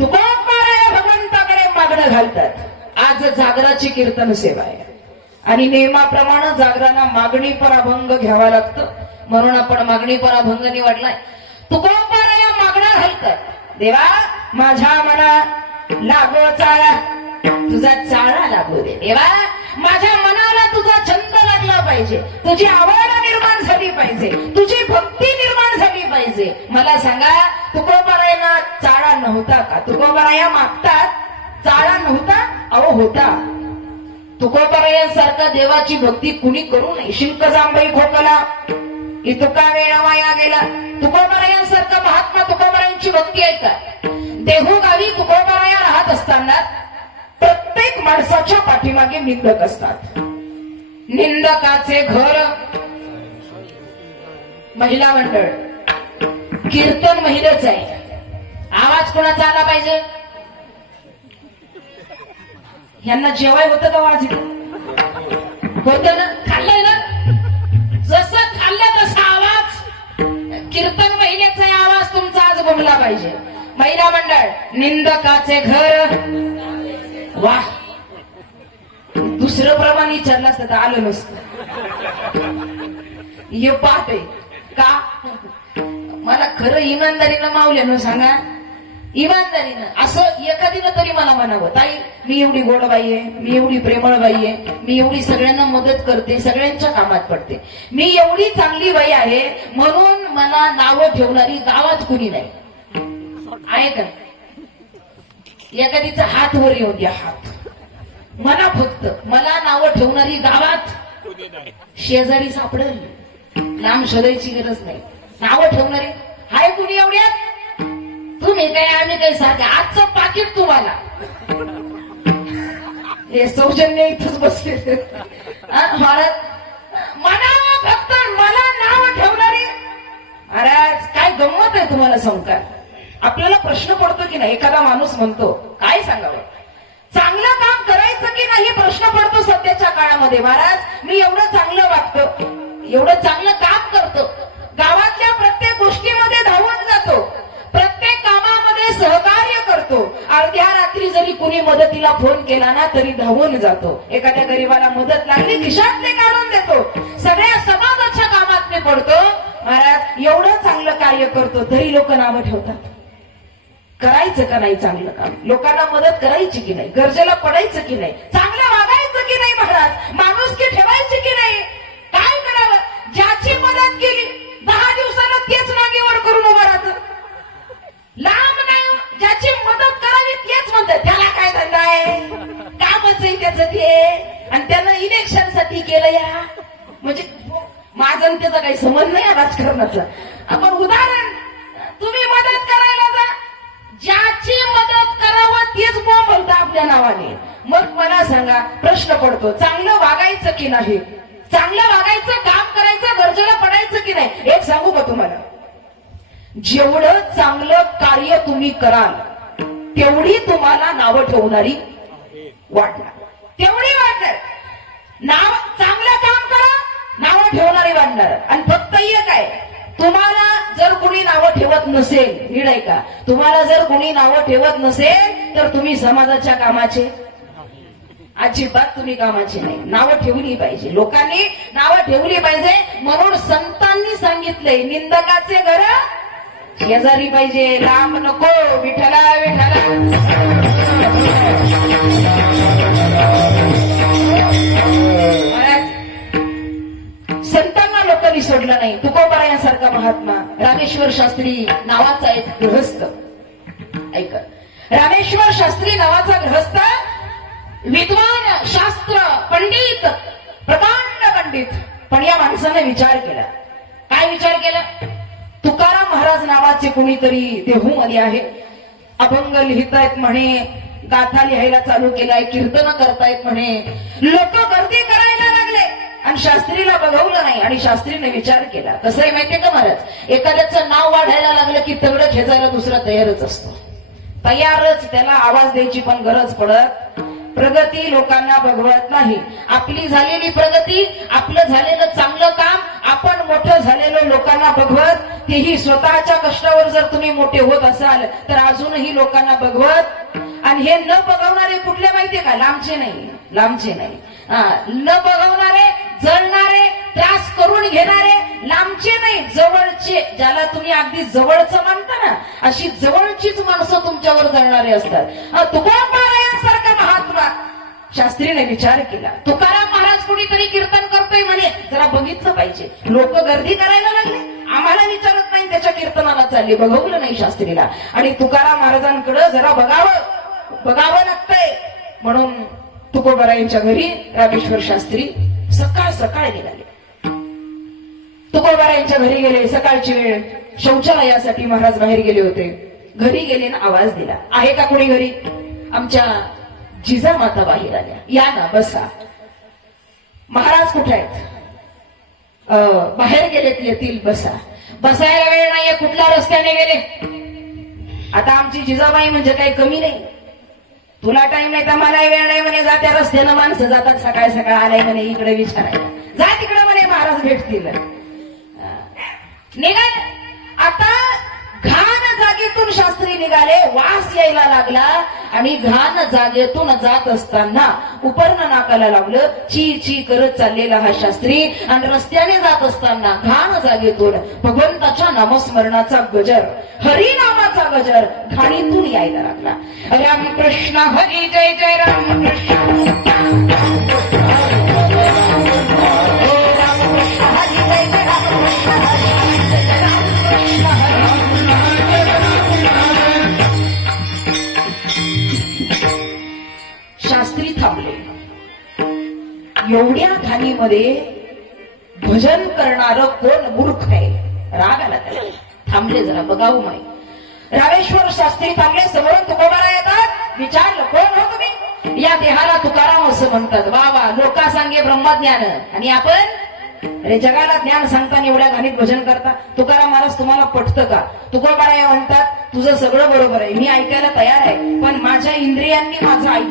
तुकोबाराया भगवंताकडे मागणं घालतात. आज जागराची कीर्तन सेवा आहे. आणि नियमाप्रमाणे जागराला मागणी पर अभंग घ्यावा लागतं. म्हणून आपण मागणी पर निवडलाय. तुकोबाराया मागणं घालतात. देवा माझ्या मना लागो चाळा. तुझा चाळा लागू दे. देवा माझ्या मनाला तुझा छंद लागला पाहिजे. तुझी आवड निर्माण झाली पाहिजे. तुझी भक्ती निर्माण झाली पाहिजे. मला सांगा तुकोपा चाळा नव्हता का? तुकोबाराया मागतात चाळा नव्हता अहो होता. तुकोबारायांसारखा देवाची भक्ती कुणी करू नये? शिंक जांभई खोकला. इतुका वेळा वाया गेला? तुकोबारायांसारखा महात्मा तुकोबारायांची भक्ती आहे का? देहू गावी तुकोबाराया राहत असताना प्रत्येक माणसाच्या पाठीमागे निंदक असतात. निंदकाचे घर. महिला मंडळ. कीर्तन महिलाच आहे. आवाज कोणाचा आला पाहिजे? यांना जेवाय होतं का आवाज होत ना? खाल्लंय ना? जसं खाल्लं तसा आवाज. कीर्तन महिन्याचा आवाज तुमचा आज बोलला पाहिजे. महिला मंडळ निंदकाचे घर. वा दुसरं प्रमाण विचारलं असतं तर आलं नसतं. हे पाहते. का? मला खरं इमानदारीनं मावल्यानं सांगा. इमानदारीनं असं एखादीनं तरी मला म्हणावं ताई मी एवढी गोड बाई आहे मी एवढी प्रेमळ बाई आहे मी एवढी सगळ्यांना मदत करते सगळ्यांच्या कामात पडते. मी एवढी चांगली बाई आहे म्हणून मला नावं ठेवणारी गावात कुणी नाही. आहे का एखादीचा हात वर येऊ द्या हात. मला फक्त मला नावं ठेवणारी गावात शेजारी सापडेल. लांब शोधायची गरज नाही. नावं ठेवणारी हाय कुणी एवढ्यात? तुम्ही काय आम्ही काय सारखे आजचं पाकिट तुम्हाला. हे सौजन्य इथंच बसले महाराज मला फक्त मला नाव ठेवणारे. महाराज काय गंमत आहे तुम्हाला सांगता आपल्याला प्रश्न पडतो की नाही? एखादा माणूस म्हणतो काय सांगावं? चांगलं काम करायचं की नाही प्रश्न पडतो सध्याच्या काळामध्ये. महाराज मी एवढं चांगलं वागतो एवढं चांगलं काम करतो. गावातल्या प्रत्येक गोष्टीमध्ये धावून जातो. सहकार्य करतो. अर्ध्या रात्री जरी कुणी मदतीला फोन केला ना तरी धावून जातो. एखाद्या गरीबाला मदत लागली खिशातले काढून देतो. सगळ्या समाजाच्या कामात मी पडतो. महाराज एवढं चांगलं कार्य करतो तरी लोक नावं ठेवतात. करायचं का नाही चांगलं काम? लोकांना मदत करायची की नाही? गरजेला पडायचं की नाही? चांगलं वागायचं की नाही महाराज? माणुसकी ठेवायची की नाही? नाही आपण उदाहरण तुम्ही मदत करायला जा. ज्याची मदत करावं तेच मग बोलता आपल्या नावाने. मग मला सांगा प्रश्न पडतो चांगलं वागायचं की नाही? चांगलं वागायचं काम करायचं गरजेला पडायचं की नाही? एक सांगू का तुम्हाला? जेवढं चांगलं कार्य तुम्ही कराल तेवढी तुम्हाला नावं ठेवणारी वाटणार. तेवढी वाटणार. नाव चांगलं काम करा नावं ठेवणारी वाटणार. आणि फक्त एक आहे तुम्हाला जर कुणी नावं ठेवत नसेल नीड आहे का? तुम्हाला जर कुणी नावं ठेवत नसेल तर तुम्ही समाजाच्या कामाचे. अजिबात तुम्ही कामाची नाही. नावं ठेवली पाहिजे. लोकांनी नावं ठेवली पाहिजे म्हणून संतांनी सांगितलंय निंदकाचे घर शेजारी पाहिजे. लांब नको विठला विठला संतांना लोकांनी सोडलं नाही. तुको यासारखा महात्मा रामेश्वर शास्त्री नावाचा एक गृहस्थ. ऐक. रामेश्वर शास्त्री नावाचा गृहस्थ विद्वान शास्त्र पंडित प्रकांड पंडित. पण या माणसाने विचार केला. काय विचार केला? तुकाराम महाराज नावाचे कोणीतरी देहू मध्ये आहे. अभंग लिहितायत म्हणे गाथा लिहायला चालू केलाय कीर्तन करतायत म्हणे. लोक गर्दी करायला आणि शास्त्रीला बघवलं नाही आणि शास्त्रीने विचार केला. कसं आहे माहितीये का महाराज? एखाद्याचं नाव वाढायला लागलं की तगडं खेचायला दुसरा तयारच असतो. तयारच त्याला आवाज द्यायची पण गरज पडत प्रगती लोकांना बघवत नाही. आपली झालेली प्रगती आपलं झालेलं चांगलं काम आपण मोठं झालेलं लोकांना बघवत तेही स्वतःच्या कष्टावर जर तुम्ही मोठे होत असाल तर अजूनही लोकांना बघवत आणि हे न बघवणारे कुठले माहितीये का? लांबचे नाही. लांबचे नाही. हा, न बघवणारे जळणारे त्रास करून घेणारे लांबचे नाही जवळचे. ज्याला तुम्ही अगदी जवळचं मानता ना अशी जवळचीच माणसं तुमच्यावर जळणारे असतात. तुकाराम महाराजांसारखा महात्मा. शास्त्रीने विचार केला तुकाराम महाराज कुणीतरी कीर्तन करतोय म्हणे. जरा बघितलं पाहिजे. लोक गर्दी करायला लागले. आम्हाला विचारत नाही त्याच्या कीर्तनाला चालली. बघवलं नाही शास्त्रीला. आणि तुकाराम महाराजांकडे जरा बघावं. बघावं लागतंय. म्हणून तुकोबारायांच्या घरी रामेश्वर शास्त्री सकाळ सकाळ निघाले. तुकोबारायांच्या घरी गेले सकाळची वेळ. शौचालयासाठी महाराज बाहेर गेले होते. घरी गेले ना आवाज दिला आहे का कोणी घरी? आमच्या जिजामाता बाहेर आल्या. या ना बसा. महाराज कुठे आहेत? अं, बाहेर गेलेत येतील बसा. बसायला वेळ नाहीये कुठल्या रस्त्याने गेले? आता आमची जिजाबाई म्हणजे काही कमी नाही. तुला टाइम नाही तर मला वेळ नाही म्हणे जात्या रस्त्यानं माणसं जातात सकाळी सकाळ आलाय म्हणे इकडे विचारायला. जा तिकडे म्हणे महाराज भेटतील. निघाल आता घाण जागेतून शास्त्री निघाले वास यायला लागला आणि घाण जागेतून जात असताना उपर्ण नाकाला लागलं ची ची करत चाललेला हा शास्त्री आणि रस्त्याने जात असताना घाण जागेतून भगवंताच्या नामस्मरणाचा गजर हरिनामाचा गजर घाणीतून यायला लागला. रामकृष्ण हरी जय जय रामकृष्ण. एवढ्या घाणीमध्ये भजन करणार कोण मूर्ख आहे? राग आला त्याला. थांबले जरा बघाऊ हो माय रामेश्वर शास्त्री थांबले समोर तुकोबाला येतात. विचारलं कोण हो तुम्ही? या देहाला तुकाराम असं म्हणतात. वा वा लोका सांगे ब्रह्मज्ञान. आणि आपण? अरे जगाला ज्ञान सांगताना एवढ्या घाणीत भजन करता. तुकाराम महाराज तुम्हाला पटतं का? तुकोबारा या म्हणतात तुझं सगळं बरोबर आहे. मी ऐकायला तयार आहे. पण माझ्या इंद्रियांनी माझं ऐक